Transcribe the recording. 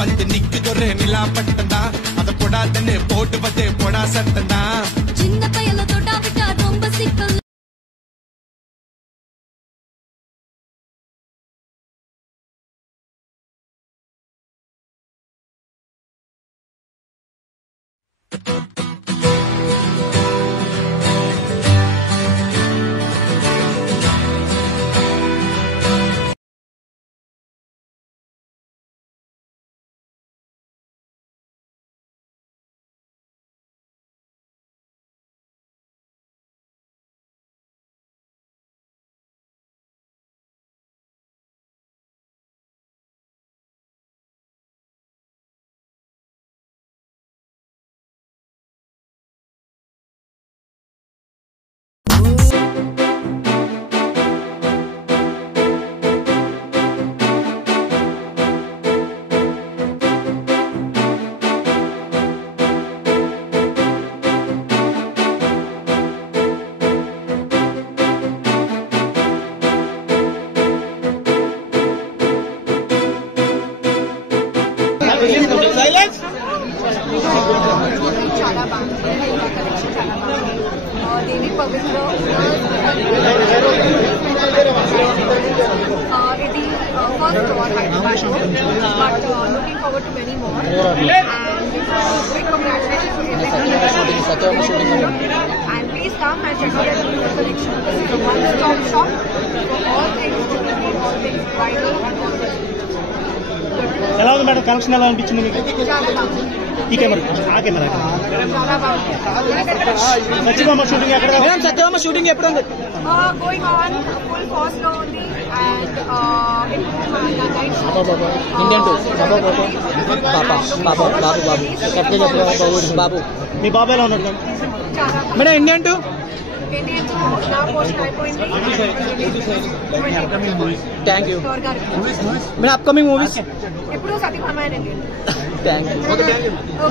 வந்து நிக்குதொரு நிலா பட்டந்தா அத போடாதன்னு போட்டு வந்து போடா சத்தந்தா சின்ன பையல தொட்டா விட்டா ரொம்ப சிக்கல் చాలా బాగుంది కలెక్షన్ చాలా బాగుంది దేవి పవిత్ర ఇది first store Hyderabad but looking forward to many more and big congratulations to everybody and please come and check out the collection. This is a one-stop shop for all things jewelry, all things bridal and all things. ఎలా ఉంది madam collection ఎలా అనిపించింది మీకు చాలా బాగుంది ఈ camera ఆ camera చాలా బాగుంది సత్యభామ షూటింగ్ ఎక్కడ మేడం సత్యభామ షూటింగ్ ఎప్పుడు ఉంది going on full fast లో ఉంది and బాబు మీ బాబు ఎలా ఉన్నాడు మేడం ఇండియన్ టూ నా పోస్ట్ అయిపోయింది thank you madam upcoming movies ఎప్పుడు సత్యభామ థ్యాంక్ యూ